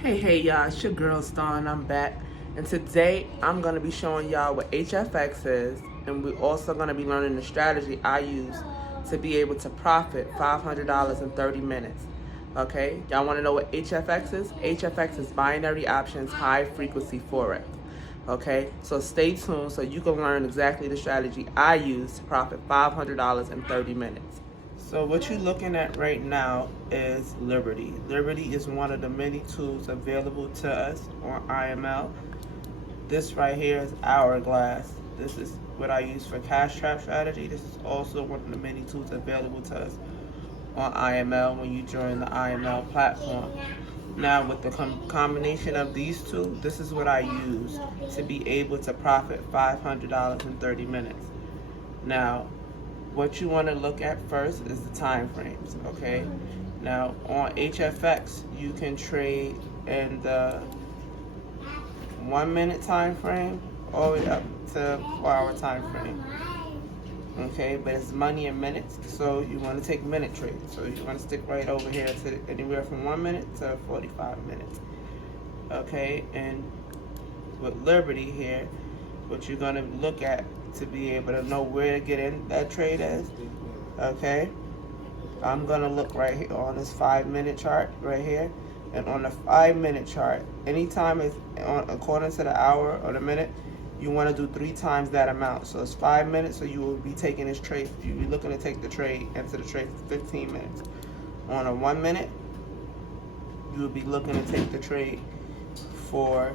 Hey y'all, it's your girl Star and I'm back. And today I'm going to be showing y'all what HFX is, and we're also going to be learning the strategy I use to be able to profit $500 in 30 minutes. Okay, y'all want to know what HFX is? HFX is binary options high frequency Forex. Okay, so stay tuned so you can learn exactly the strategy I use to profit $500 in 30 minutes. So what you're looking at right now is Liberty. Liberty is one of the many tools available to us on IML. This right here is Hourglass. This is what I use for cash trap strategy. This is also one of the many tools available to us on IML when you join the IML platform. Now with the combination of these two, this is what I use to be able to profit $500 in 30 minutes. Now, what you want to look at first is the time frames, okay? Now, on HFX, you can trade in the 1 minute time frame all the way up to 4-hour time frame. Okay, but it's money in minutes, so you want to take minute trades. So you want to stick right over here to anywhere from 1 minute to 45 minutes. Okay, and with Liberty here, what you're going to look at to be able to know where to get in that trade is, okay, I'm going to look right here on this 5-minute chart right here. And on the 5-minute chart, anytime it's on, according to the hour or the minute, you want to do 3 times that amount. So it's 5 minutes, so you will be taking this trade. You'll be looking to take the trade into the trade for 15 minutes. On a 1 minute, you will be looking to take the trade for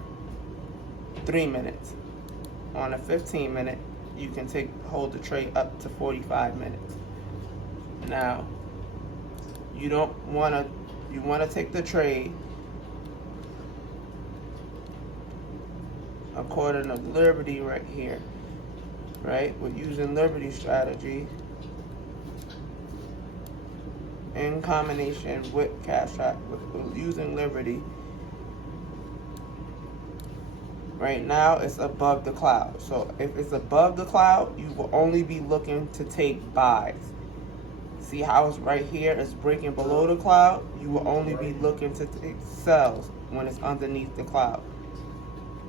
3 minutes. On a 15-minute, you can hold the trade up to 45 minutes. Now, you want to take the trade according to Liberty right here, right? We're using Liberty strategy in combination with cash trap. We're using Liberty. Right now, it's above the cloud. So if it's above the cloud, you will only be looking to take buys. See how it's right here? It's breaking below the cloud. You will only be looking to take sells when it's underneath the cloud.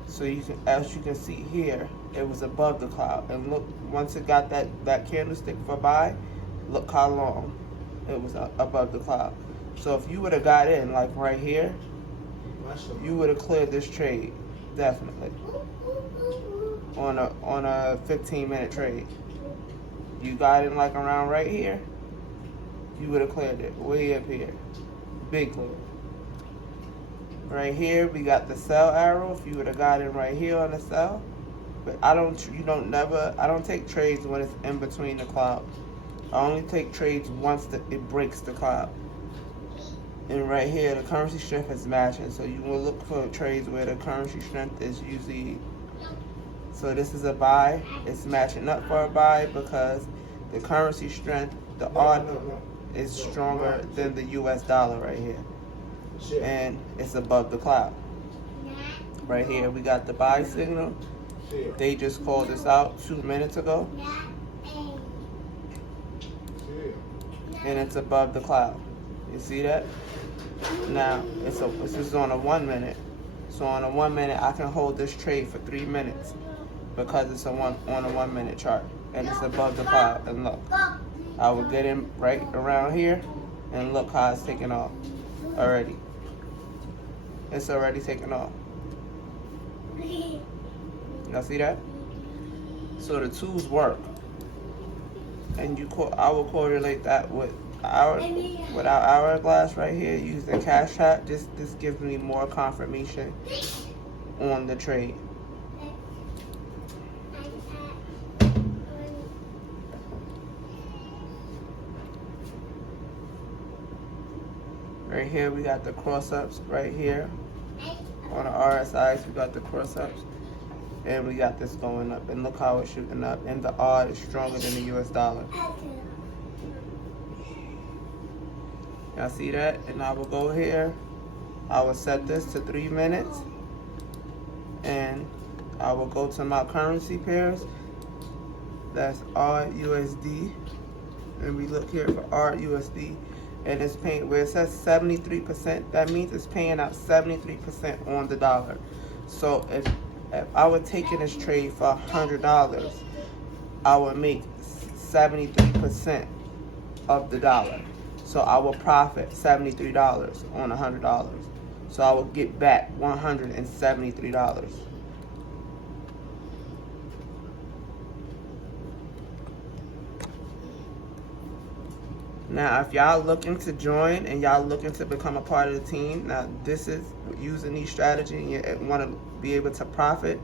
So you can, as you can see here, it was above the cloud. And look, once it got that candlestick for buy, look how long it was above the cloud. So if you would have got in like right here, you would have cleared this trade, definitely. On a 15-minute trade. You got in like around right here, you would have cleared it way up here. Big clear. Right here we got the sell arrow. If you would have got in right here on the sell, but I don't take trades when it's in between the cloud. I only take trades once it breaks the cloud. And right here the currency strength is matching, so you will look for trades where the currency strength is usually. So this is a buy. It's matching up for a buy because the currency strength, the odd, is stronger than the US dollar right here. And it's above the cloud. Right here we got the buy signal. They just called this out 2 minutes ago. And it's above the cloud. You see that? Now this is on a 1 minute. So on a 1 minute I can hold this trade for 3 minutes because it's on a 1 minute chart and it's above the cloud. And look, I will get in right around here and look how it's taking off already. It's already taken off. Y'all see that? So the tools work, and I will correlate that with our Hourglass right here. Use the cash trap. This gives me more confirmation on the trade. Right here we got the cross-ups right here. On the RSIs we got the cross-ups. And we got this going up. And look how it's shooting up. And the odd is stronger than the US dollar. Y'all see that? And I will go here. I will set this to 3 minutes. And I will go to my currency pairs. That's AUD. And we look here for AUD. and it's paying, where it says 73%, that means it's paying out 73% on the dollar. So if I would take in this trade for $100, I would make 73% of the dollar. So I will profit $73 on $100. So I will get back $173. Now, if y'all looking to join and y'all looking to become a part of the team, now this is using these strategies and you want to be able to profit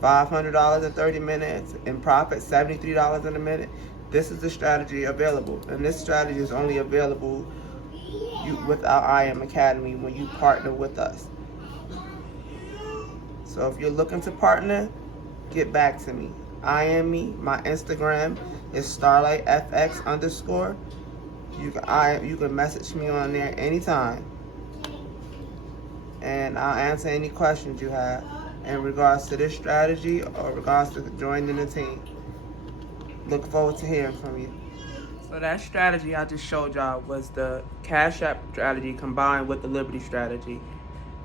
$500 in 30 minutes and profit $73 in a minute. This is the strategy available, and this strategy is only available with our IM Academy when you partner with us. So if you're looking to partner, get back to me. IM me. My Instagram is StarlightFX_. You can message me on there anytime, and I'll answer any questions you have in regards to this strategy or regards to joining the team. Look forward to hearing from you. So that strategy I just showed y'all was the Cash App strategy combined with the Liberty strategy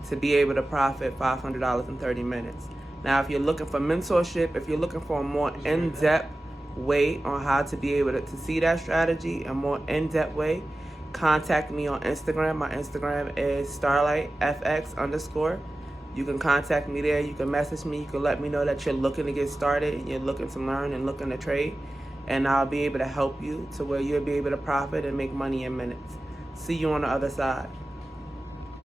to be able to profit $500 in 30 minutes. Now, if you're looking for mentorship, if you're looking for a more in-depth way on how to be able to see that strategy, a more in-depth way, contact me on Instagram. My Instagram is StarlightFX_. You can contact me there. You can message me. You can let me know that you're looking to get started and you're looking to learn and looking to trade. And I'll be able to help you to where you'll be able to profit and make money in minutes. See you on the other side.